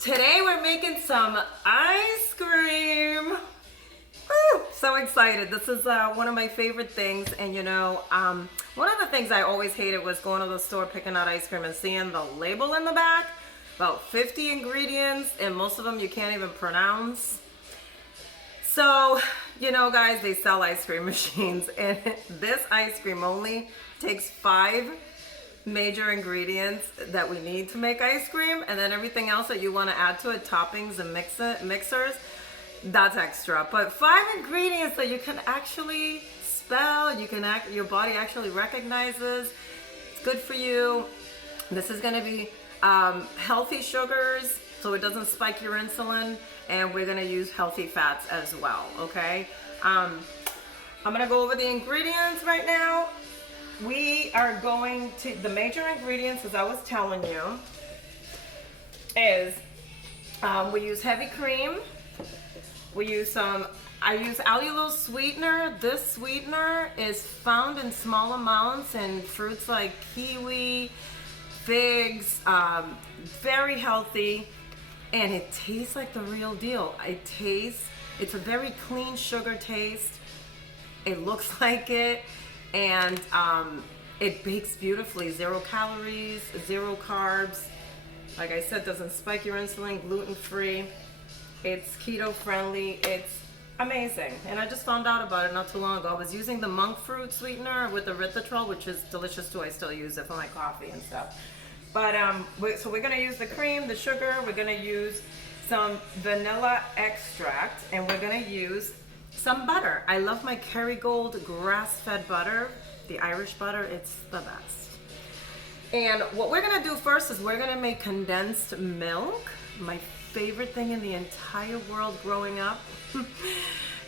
Today we're making some ice cream. Woo, so excited. This is one of my favorite things. And one of the things I always hated was going to the store, picking out ice cream and seeing the label in the back. About 50 ingredients, and most of them you can't even pronounce. So, guys, they sell ice cream machines, and this ice cream only takes 5 major ingredients that we need to make ice cream, and then everything else that you want to add to it, toppings and mixers, that's extra. But 5 ingredients that you can actually spell, your body actually recognizes. It's good for you. This is going to be healthy sugars, so it doesn't spike your insulin, and we're going to use healthy fats as well. Okay, I'm going to go over the ingredients right now. We are going to, the major ingredients, as I was telling you, is we use heavy cream. We use I use allulose sweetener. This sweetener is found in small amounts in fruits like kiwi, figs, very healthy, and it tastes like the real deal. It's a very clean sugar taste. It looks like it. And it bakes beautifully. 0 calories, 0 carbs. Like I said, doesn't spike your insulin, gluten-free. It's keto friendly. It's amazing. And I just found out about it not too long ago. I was using the monk fruit sweetener with the erythritol, which is delicious too. I still use it for my coffee and stuff. But so we're gonna use the cream, the sugar. We're gonna use some vanilla extract, and we're gonna use some butter. I love my Kerrygold grass-fed butter, the Irish butter. It's the best. And what we're gonna do first is we're gonna make condensed milk, my favorite thing in the entire world growing up.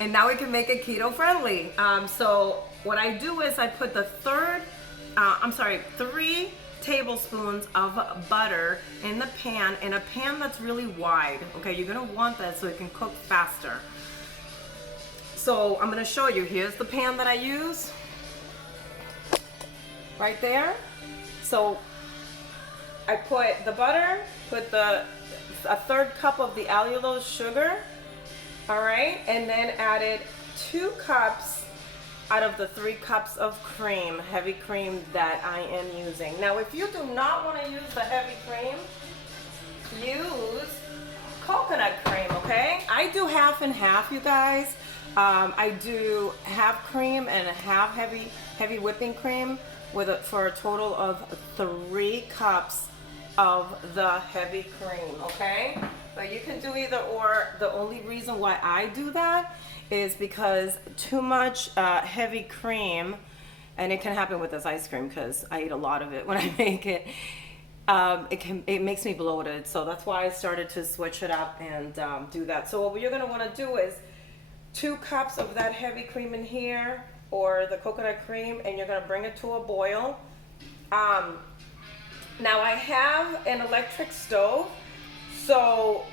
And now we can make it keto friendly. So what I do is I put the 3 tablespoons of butter in the pan, in a pan that's really wide. Okay, you're gonna want that so it can cook faster. So I'm going to show you. Here's the pan that I use. Right there. So I put the butter, put a 1/3 cup of the allulose sugar. All right. And then added 2 cups out of the 3 cups of cream, heavy cream that I am using. Now, if you do not want to use the heavy cream, use coconut cream, okay? I do half and half, you guys. I do half cream and half heavy whipping cream for a total of 3 cups of the heavy cream, okay? But you can do either or. The only reason why I do that is because too much heavy cream, and it can happen with this ice cream because I eat a lot of it when I make it. It makes me bloated, so that's why I started to switch it up and do that. So what you're gonna want to do is 2 cups of that heavy cream in here, or the coconut cream, and you're gonna bring it to a boil. Now I have an electric stove, so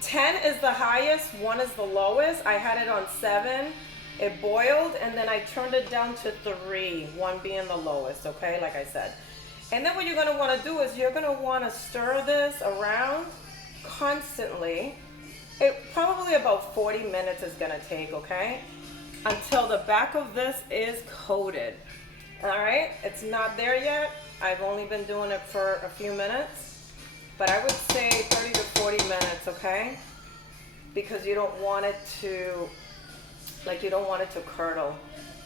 10 is the highest, 1 is the lowest. I had it on 7. It boiled, and then I turned it down to 3, 1 being the lowest, okay, like I said. And then what you're gonna wanna do is you're gonna wanna stir this around constantly. It probably about 40 minutes is gonna take, okay? Until the back of this is coated. All right, it's not there yet. I've only been doing it for a few minutes, but I would say 30 to 40 minutes, okay? Because you don't want it to, curdle,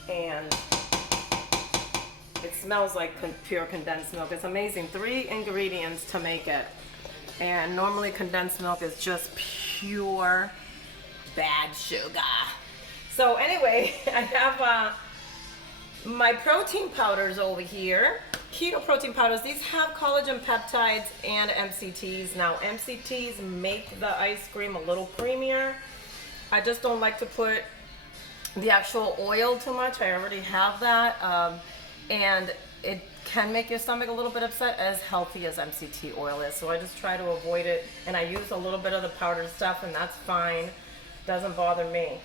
and it smells like pure condensed milk. It's amazing. 3 ingredients to make it. And normally condensed milk is just pure bad sugar. So anyway, I have my protein powders over here. Keto protein powders. These have collagen peptides and MCTs. Now MCTs make the ice cream a little creamier. I just don't like to put the actual oil too much. I already have that. And it can make your stomach a little bit upset, as healthy as MCT oil is. So I just try to avoid it, and I use a little bit of the powdered stuff, and that's fine. Doesn't bother me.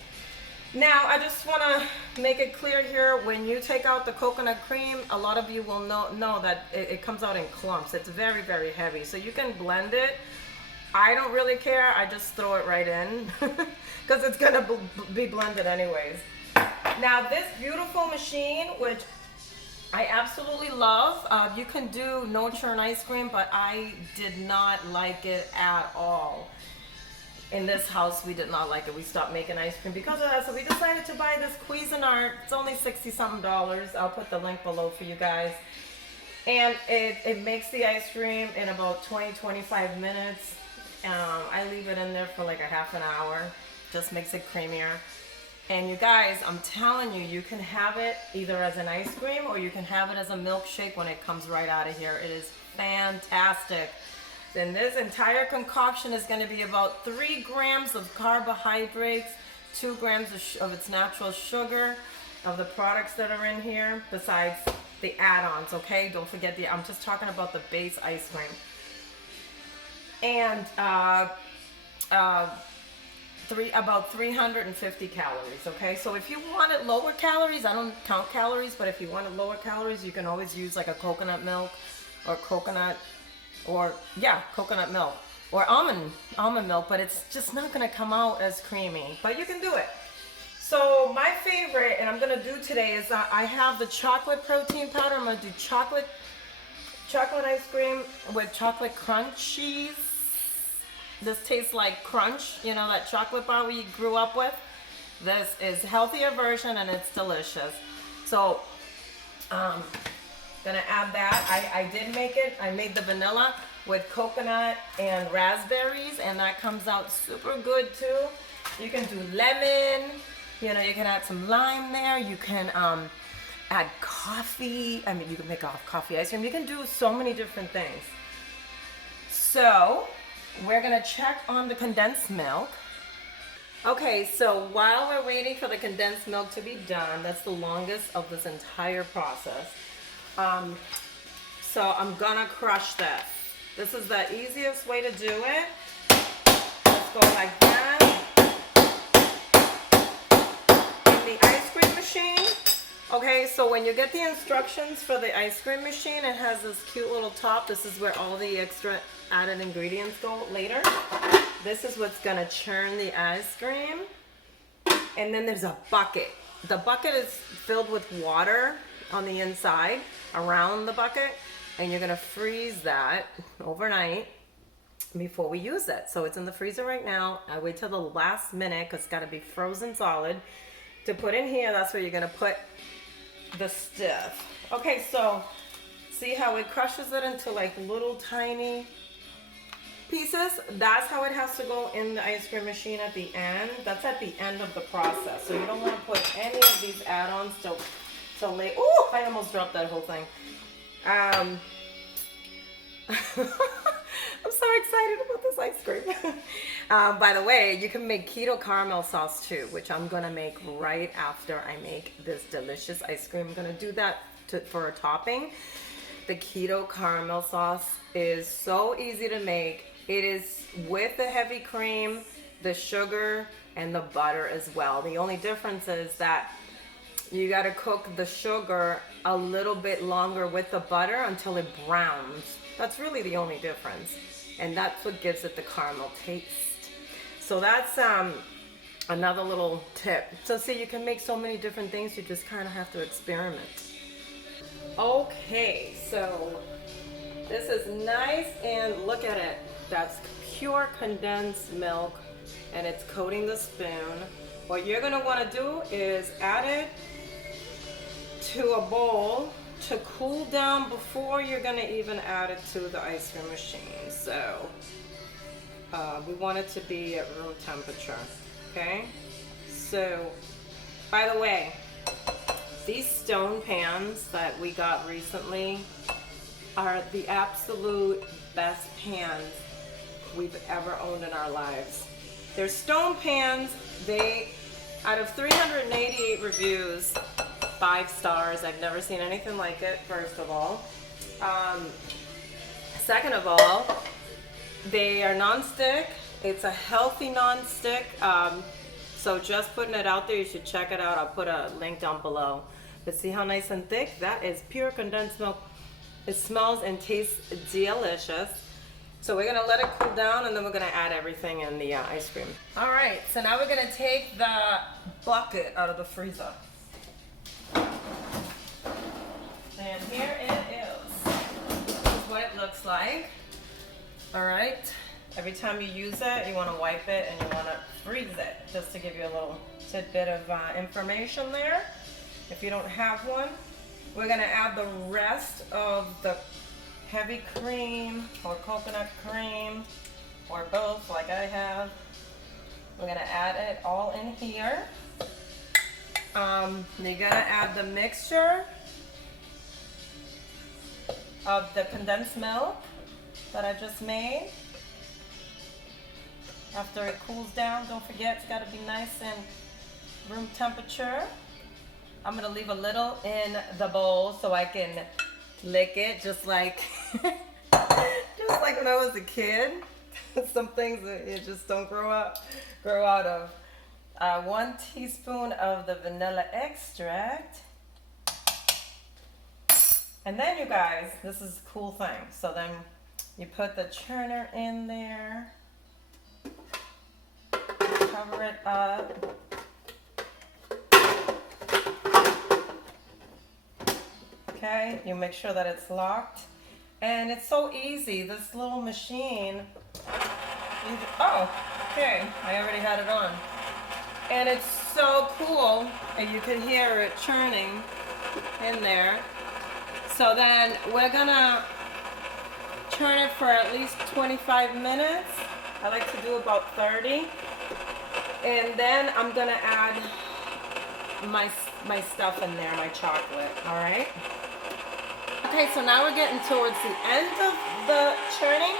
Now, I just want to make it clear here, when you take out the coconut cream, a lot of you will know that it comes out in clumps. It's very, very heavy. So you can blend it, I don't really care. I just throw it right in because it's gonna be blended anyways. Now this beautiful machine, which I absolutely love. You can do no churn ice cream, but I did not like it at all. In this house, we did not like it. We stopped making ice cream because of that. So we decided to buy this Cuisinart. It's only $60-something. I'll put the link below for you guys. And it makes the ice cream in about 20-25 minutes. I leave it in there for like a half an hour. Just makes it creamier. And you guys, I'm telling you, you can have it either as an ice cream or you can have it as a milkshake when it comes right out of here. It is fantastic. And this entire concoction is going to be about 3 grams of carbohydrates, 2 grams of its natural sugar, of the products that are in here, besides the add-ons, okay? Don't forget I'm just talking about the base ice cream. And about 350 calories, okay? So if you wanted lower calories, I don't count calories, but if you wanted lower calories, you can always use like a coconut milk or coconut milk or almond milk, but it's just not gonna come out as creamy, but you can do it. So my favorite, and I'm gonna do today, is I have the chocolate protein powder. I'm gonna do chocolate ice cream with chocolate crunchies. This tastes like Crunch, you know, that chocolate bar we grew up with. This is healthier version and it's delicious. So, gonna add that. I did make it. I made the vanilla with coconut and raspberries, and that comes out super good too. You can do lemon, you know, you can add some lime there. You can add coffee. I mean, you can make a coffee ice cream. You can do so many different things. So, we're gonna check on the condensed milk. Okay, so while we're waiting for the condensed milk to be done, that's the longest of this entire process. So I'm gonna crush this. This is the easiest way to do it. Let's go like that. In the ice cream machine. Okay, so when you get the instructions for the ice cream machine, it has this cute little top. This is where all the extra added ingredients go later. This is what's gonna churn the ice cream. And then there's a bucket. The bucket is filled with water on the inside, around the bucket, and you're gonna freeze that overnight before we use it. So it's in the freezer right now. I wait till the last minute, because it's gotta be frozen solid, to put in here. That's where you're gonna put the stiff. Okay, so see how it crushes it into like little tiny pieces? That's how it has to go in the ice cream machine at the end. That's at the end of the process. So you don't want to put any of these add-ons till late. Oh, I almost dropped that whole thing. I'm so excited about this ice cream. By the way, you can make keto caramel sauce too, which I'm gonna make right after I make this delicious ice cream. I'm gonna do that for a topping. The keto caramel sauce is so easy to make. It is with the heavy cream, the sugar, and the butter as well. The only difference is that you gotta cook the sugar a little bit longer with the butter until it browns. That's really the only difference. And that's what gives it the caramel taste. So that's another little tip. So see, you can make so many different things, you just kind of have to experiment. Okay, so this is nice, and look at it. That's pure condensed milk, and it's coating the spoon. What you're gonna wanna do is add it to a bowl to cool down before you're gonna even add it to the ice cream machine. So we want it to be at room temperature, okay? So, by the way, these stone pans that we got recently are the absolute best pans we've ever owned in our lives. They're stone pans. Out of 388 reviews, 5 stars. I've never seen anything like it, first of all. Second of all, they are non-stick. It's a healthy non-stick. So just putting it out there, you should check it out. I'll put a link down below. But see how nice and thick? That is pure condensed milk. It smells and tastes delicious. So we're gonna let it cool down and then we're gonna add everything in the ice cream. All right, so now we're gonna take the bucket out of the freezer. And here it is. This is what it looks like. All right, every time you use it, you wanna wipe it and you wanna freeze it, just to give you a little tidbit of information there. If you don't have one, we're gonna add the rest of the heavy cream or coconut cream or both like I have. We're gonna add it all in here. You're gonna add the mixture of the condensed milk that I just made. After it cools down, don't forget it's gotta be nice and room temperature. I'm gonna leave a little in the bowl so I can lick it, just like when I was a kid. Some things that you just don't grow out of. 1 teaspoon of the vanilla extract. And then you guys, this is a cool thing. So then you put the churner in there, cover it up. Okay, you make sure that it's locked. And it's so easy, this little machine. Oh, okay, I already had it on. And it's so cool, and you can hear it churning in there. So then we're gonna churn it for at least 25 minutes. I like to do about 30. And then I'm gonna add my stuff in there, my chocolate, all right? Okay, so now we're getting towards the end of the churning.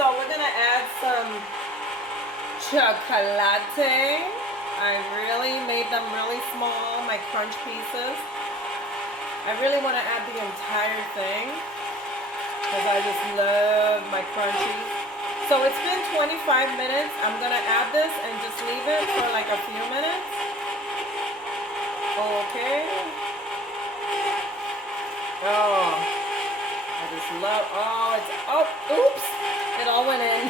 So we're gonna add some chocolate. I really made them really small, my crunch pieces. I really wanna add the entire thing because I just love my crunchies. So it's been 25 minutes. I'm gonna add this and just leave it for like a few minutes. Okay. Oh, I just love, oops, it all went in.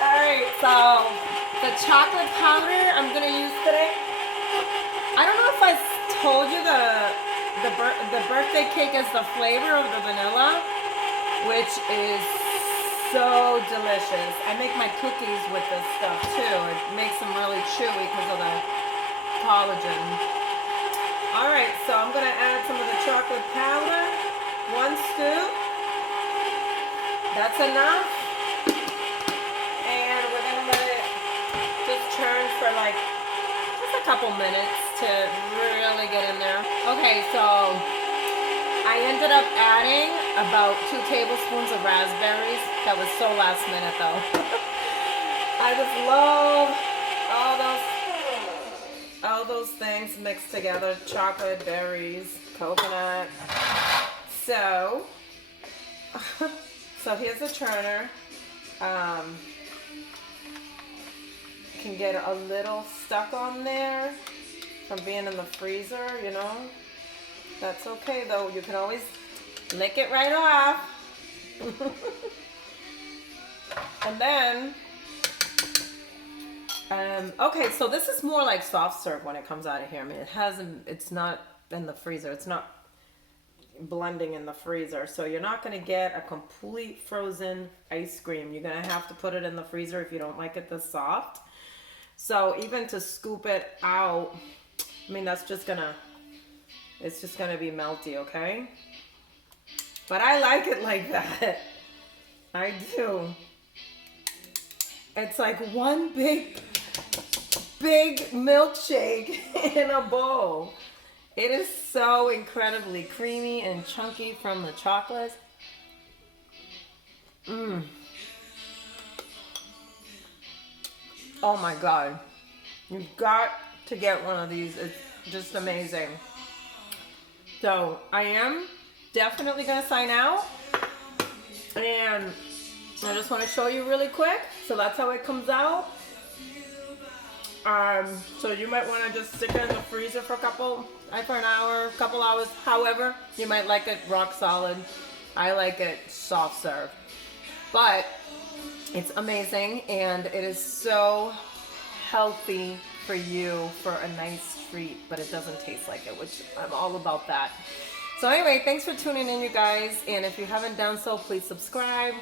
All right, so the chocolate powder I'm gonna use today. I don't know if I told you the birthday cake is the flavor of the vanilla, which is so delicious. I make my cookies with this stuff too. It makes them really chewy because of the collagen. All right, so I'm gonna add some of the chocolate powder, 1 scoop. That's enough. And we're gonna let it just churn for like just a couple minutes to really get in there. Okay, so I ended up adding about 2 tablespoons of raspberries. That was so last minute though. I just love all those things mixed together, chocolate, berries, coconut. So here's the churner. Can get a little stuck on there from being in the freezer, you know. That's okay though, you can always lick it right off. And then okay, so this is more like soft serve when it comes out of here. I mean, it's not in the freezer. It's not blending in the freezer. So you're not going to get a complete frozen ice cream. You're going to have to put it in the freezer if you don't like it this soft. So even to scoop it out, I mean, it's just going to be melty, okay? But I like it like that. I do. It's like one big milkshake in a bowl. It is so incredibly creamy and chunky from the chocolate. Oh my God. You've got to get one of these. It's just amazing. So I am definitely going to sign out. And I just want to show you really quick. So that's how it comes out. So you might want to just stick it in the freezer for an hour, couple hours, however you might like it rock solid. I like it soft serve. But it's amazing, and it is so healthy for you for a nice treat, but it doesn't taste like it, which I'm all about that. So anyway, thanks for tuning in, you guys. And if you haven't done so, please subscribe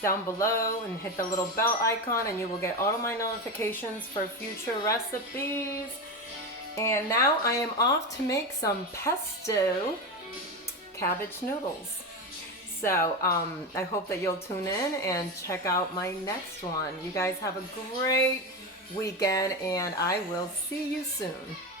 down below and hit the little bell icon, and you will get all of my notifications for future recipes. And now I am off to make some pesto cabbage noodles. So I hope that you'll tune in and check out my next one. You guys have a great weekend, and I will see you soon.